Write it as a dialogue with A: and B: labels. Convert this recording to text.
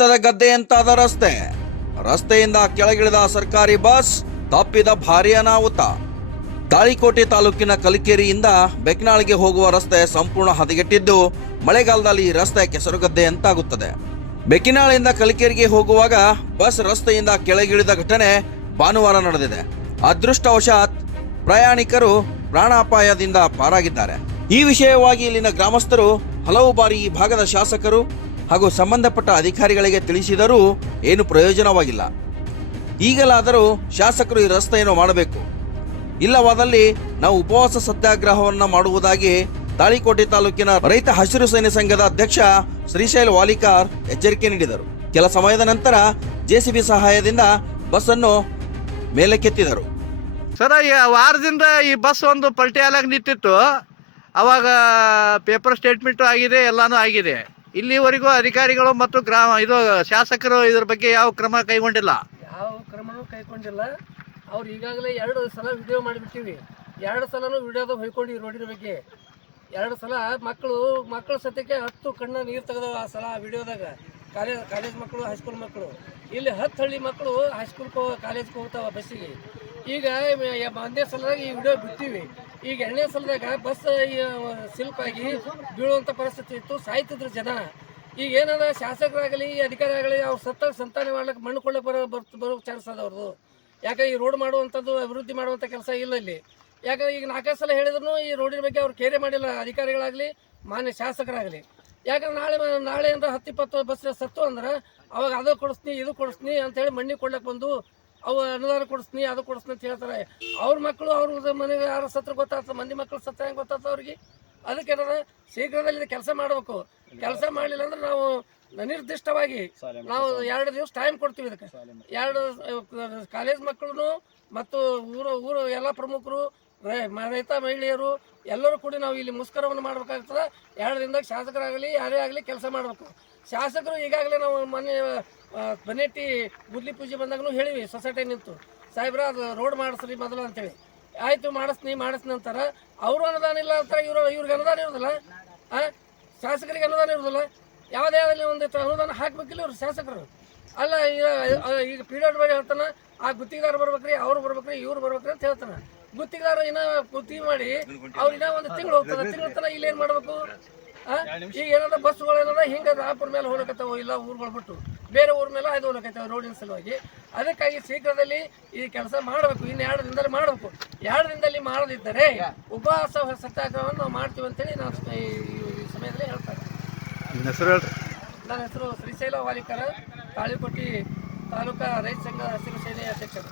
A: ಕೆಸರದ ಗದ್ದೆಯಂತಾದ ರಸ್ತೆ? ರಸ್ತೆಯಿಂದ ಕೆಳಗಿಳಿದ ಸರ್ಕಾರಿ ಬಸ್, ತಪ್ಪಿದ ಭಾರಿ ಅನಾಹುತ. ತಾಳಿಕೋಟೆ ತಾಲೂಕಿನ ಕಲಿಕೇರಿಯಿಂದ ಬೆಕ್ನಾಳಿಗೆ ಹೋಗುವ ರಸ್ತೆ ಸಂಪೂರ್ಣ ಹದಗೆಟ್ಟಿದ್ದು, ಮಳೆಗಾಲದಲ್ಲಿ ಈ ರಸ್ತೆ ಕೆಸರುಗದ್ದೆಯಂತಾಗುತ್ತದೆ ಬೆಕ್ಕಿನಾಳಿಂದ ಕಲಿಕೇರಿಗೆ ಹೋಗುವಾಗ ಬಸ್ ರಸ್ತೆಯಿಂದ ಕೆಳಗಿಳಿದ ಘಟನೆ ಭಾನುವಾರ ನಡೆದಿದೆ. ಅದೃಷ್ಟವಶಾತ್ ಪ್ರಯಾಣಿಕರು ಪ್ರಾಣಾಪಾಯದಿಂದ ಪಾರಾಗಿದ್ದಾರೆ. ಈ ವಿಷಯವಾಗಿ ಇಲ್ಲಿನ ಗ್ರಾಮಸ್ಥರು ಹಲವು ಬಾರಿ ಈ ಭಾಗದ ಶಾಸಕರು ಹಾಗೂ ಸಂಬಂಧಪಟ್ಟ ಅಧಿಕಾರಿಗಳಿಗೆ ತಿಳಿಸಿದರೂ ಏನು ಪ್ರಯೋಜನವಾಗಿಲ್ಲ. ಈಗಲಾದರೂ ಶಾಸಕರು ಈ ರಸ್ತೆಯನ್ನು ಮಾಡಬೇಕು. ಇಲ್ಲವಾದಲ್ಲಿ ನಾವು ಉಪವಾಸ ಸತ್ಯಾಗ್ರಹವನ್ನು ಮಾಡುವುದಾಗಿ ತಾಳಿಕೋಟೆ ತಾಲೂಕಿನ ರೈತ ಹಸಿರು ಸೇನೆ ಸಂಘದ ಅಧ್ಯಕ್ಷ ಶ್ರೀಶೈಲ್ ವಾಲಿಕಾರ್ ಎಚ್ಚರಿಕೆ ನೀಡಿದರು. ಕೆಲ ಸಮಯದ ನಂತರ ಜೆಸಿಬಿ ಸಹಾಯದಿಂದ ಬಸ್ ಅನ್ನು ಮೇಲಕ್ಕೆತ್ತಿದರು
B: ಈ ವಾರದಿಂದ ಈ ಬಸ್ ಒಂದು ಪಲ್ಟಿ ಹಾಲಾಗಿ ನಿಂತಿತ್ತು. ಅವಾಗ ಪೇಪರ್ ಸ್ಟೇಟ್ಮೆಂಟು ಆಗಿದೆ, ಎಲ್ಲಾನು ಆಗಿದೆ. ಇಲ್ಲಿವರೆಗೂ ಅಧಿಕಾರಿಗಳು ಮತ್ತು ಗ್ರಾಮ ಇದು ಶಾಸಕರು ಇದ್ರ ಬಗ್ಗೆ ಯಾವ ಕ್ರಮ ಕೈಗೊಂಡಿಲ್ಲ?
C: ಯಾವ ಕ್ರಮನೂ ಕೈಗೊಂಡಿಲ್ಲ. ಅವ್ರು ಈಗಾಗಲೇ ಎರಡು ಸಲ ವಿಡಿಯೋ ಮಾಡಿಬಿಟ್ಟಿವಿ. ಎರಡು ಸಲನೂ ವಿಡಿಯೋದ ಹೊಯ್ಕೊಂಡು ರೋಡಿನ ಬಗ್ಗೆ. ಎರಡು ಸಲ ಮಕ್ಕಳು, ಮಕ್ಕಳ ಸತ್ಯಕ್ಕೆ ಹತ್ತು ಕಣ್ಣ ನೀರು ತೆಗೆದ ಆ ಸಲ ವಿಡಿಯೋದಾಗ. ಕಾಲೇಜ್ ಕಾಲೇಜ್ ಮಕ್ಕಳು ಹೈಸ್ಕೂಲ್ ಮಕ್ಕಳು. ಇಲ್ಲಿ ಹತ್ತು ಹಳ್ಳಿ ಮಕ್ಕಳು ಹೈಸ್ಕೂಲ್ ಕಾಲೇಜ್ಗೆ ಹೋಗ್ತಾವ ಬಸ್ಸಿಗೆ. ಈಗ ಒಂದೇ ಸಲದಾಗ ಈ ವಿಡಿಯೋ ಬಿಟ್ಟಿವಿ. ಈಗ ಎರಡನೇ ಸಲದಾಗ ಬಸ್ ಸಿಲ್ಪ್ ಆಗಿ ಬೀಳುವಂಥ ಪರಿಸ್ಥಿತಿ ಇತ್ತು. ಸಾಯ್ತಿದ್ರು ಜನ. ಈಗ ಏನದ, ಶಾಸಕರಾಗಲಿ ಅಧಿಕಾರಿ ಆಗಲಿ ಅವ್ರು ಸತ್ತ ಸಂತಾನ ಮಾಡ್ಲಿಕ್ಕೆ ಮಣ್ಣು ಕೊಳ್ಳಕ್ಕೆ ಬರೋ ಬರೋ ಚಾನ್ಸ್ ಅದ ಅವ್ರದ್ದು ಈ ರೋಡ್ ಮಾಡುವಂಥದ್ದು ಅಭಿವೃದ್ಧಿ ಮಾಡುವಂಥ ಕೆಲಸ ಇಲ್ಲ ಇಲ್ಲಿ. ಯಾಕಂದ್ರೆ ಈಗ ನಾಲ್ಕೈದು ಸಲ ಹೇಳಿದ್ರು ಈ ರೋಡಿನ ಬಗ್ಗೆ ಅವ್ರು ಕೇರೆ ಮಾಡಿಲ್ಲ. ಅಧಿಕಾರಿಗಳಾಗಲಿ, ಮಾನ್ಯ ಶಾಸಕರಾಗಲಿ. ಯಾಕಂದ್ರೆ ನಾಳೆ ನಾಳೆ ಹತ್ತಿಪ್ಪತ್ತು ಬಸ್ ಸತ್ತು ಅಂದ್ರೆ ಅವಾಗ ಅದು ಕೊಡಿಸ್ತೀನಿ, ಇದು ಕೊಡಿಸ್ತೀನಿ ಅಂತೇಳಿ ಮಣ್ಣಿ ಕೊಡ್ಲಕ್ಕೆ ಬಂದು ಅವು ಅನುದಾನ ಕೊಡಿಸ್ತೀನಿ ಅದು ಕೊಡಿಸ್ತೀನಿ ಅಂತ ಹೇಳ್ತಾರೆ. ಅವ್ರ ಮಕ್ಕಳು ಅವ್ರ ಮನೆಗೆ ಯಾರು ಸತ್ರ ಗೊತ್ತಾಗ್ತದೆ? ಮಂದಿ ಮಕ್ಕಳು ಸತ್ರ ಹೆಂಗೆ ಗೊತ್ತಾಗ್ತದೆ ಅವ್ರಿಗೆ? ಅದಕ್ಕೆ ಏನಾರ ಶೀಘ್ರದಲ್ಲಿ ಕೆಲಸ ಮಾಡಬೇಕು. ಕೆಲಸ ಮಾಡಲಿಲ್ಲ ಅಂದ್ರೆ ನಾವು ನಿರ್ದಿಷ್ಟವಾಗಿ ನಾವು ಎರಡು ದಿವಸ ಟೈಮ್ ಕೊಡ್ತೀವಿ ಇದಕ್ಕೆ. ಎರಡು ಕಾಲೇಜ್ ಮಕ್ಕಳು ಮತ್ತು ಊರು ಊರು ಎಲ್ಲ ಪ್ರಮುಖರು ರೈತ ಮಹಿಳೆಯರು ಎಲ್ಲರೂ ಕೂಡ ನಾವು ಇಲ್ಲಿ ಮುಷ್ಕರವನ್ನು ಮಾಡಬೇಕಾಗ್ತದೆ. ಎರಡು ದಿನದಾಗ ಶಾಸಕರಾಗಲಿ ಯಾರೇ ಆಗಲಿ ಕೆಲಸ ಮಾಡಬೇಕು. ಶಾಸಕರು ಈಗಾಗಲೇ ನಾವು ಮೊನ್ನೆ ಆ, ಬನ್ನೆಟ್ಟಿ ಗುದ್ಲಿ ಪೂಜೆ ಬಂದಾಗಲೂ ಹೇಳಿವಿ ಸೊಸೈಟಿ ನಿಂತು. ಸಾಹೇಬ್ರ ಅದು ರೋಡ್ ಮಾಡಿಸ್ರಿ ಮೊದಲು ಅಂತೇಳಿ. ಆಯ್ತು ಮಾಡಿಸ್ನಿ ಮಾಡಿಸ್ನಿ ಅಂತಾರ ಅವರು ಅನುದಾನ ಇಲ್ಲ ಅಂತಾರೆ ಇವರು ಇವ್ರಿಗೆ ಅನುದಾನ ಇರೋದಿಲ್ಲ. ಶಾಸಕರಿಗೆ ಅನುದಾನ ಇರೋದಿಲ್ಲ. ಯಾವುದೇ ಆಗಲಿ ಒಂದು ಅನುದಾನ ಹಾಕ್ಬೇಕಿಲ್ಲ ಇವರು ಶಾಸಕರು. ಅಲ್ಲ ಈಗ ಈಗ ಪೀರಿಯಡ್ ಬಗ್ಗೆ ಹೇಳ್ತಾನ ಆ ಗುತ್ತಿಗೆದಾರ ಬರ್ಬೇಕ್ರಿ ಅವ್ರು ಬರ್ಬೇಕ್ರಿ ಇವ್ರು ಬರ್ಬೇಕ್ರಿ ಅಂತ ಹೇಳ್ತಾನೆ. ಗುತ್ತಿಗೆದಾರ ಇನ್ನ ಗುತ್ತಿಗೆ ಮಾಡಿ ಅವ್ರು ಇನ್ನ ಒಂದು ತಿಂಗಳು ಹೋಗ್ತದ. ತಿಂಗಳ ತನಕ ಇಲ್ಲಿ ಏನ್ ಮಾಡ್ಬೇಕು? ಈಗ ಏನಾದ ಬಸ್ಗಳು ಹಿಂಗೆ ಹಿಂಗ ರಾಪುರ ಮೇಲೆ ಹೋಗ್ಲಕತ್ತಾವ ಇಲ್ಲ ಊರುಗಳು ಬಿಟ್ಟು. ಬೇರೆ ಊರ ಮೇಲೆ ಅದು ಹೋಗ್ಲಕತ್ತಾವ ರೋಡಿನ ಸಲುವಾಗಿ. ಅದಕ್ಕಾಗಿ ಶೀಘ್ರದಲ್ಲಿ ಈ ಕೆಲಸ ಮಾಡಬೇಕು ಇನ್ನು ಎರಡು ದಿನದಲ್ಲಿ ಮಾಡಬೇಕು. ಎರಡು ದಿನದಲ್ಲಿ ಮಾಡದಿದ್ದರೆ ಉಪವಾಸ ಸತ್ಯಾಗ್ರಹವನ್ನು ನಾವು ಮಾಡ್ತೀವಿ ಅಂತೇಳಿ ನಾನು ಈ ಸಮಯದಲ್ಲಿ ಹೇಳ್ತಾರೆ
B: ಹೆಸರು ಹೇಳ್ರಿ.
C: ನನ್ನ ಹೆಸರು ಶ್ರೀಶೈಲ ವಾಲಿಕರ ತಾಳಿಕೋಟಿ ತಾಲೂಕಾ ರೈತ ಸಂಘ ಹಸಿರು ಸೇನೆಯ ಅಧ್ಯಕ್ಷರು.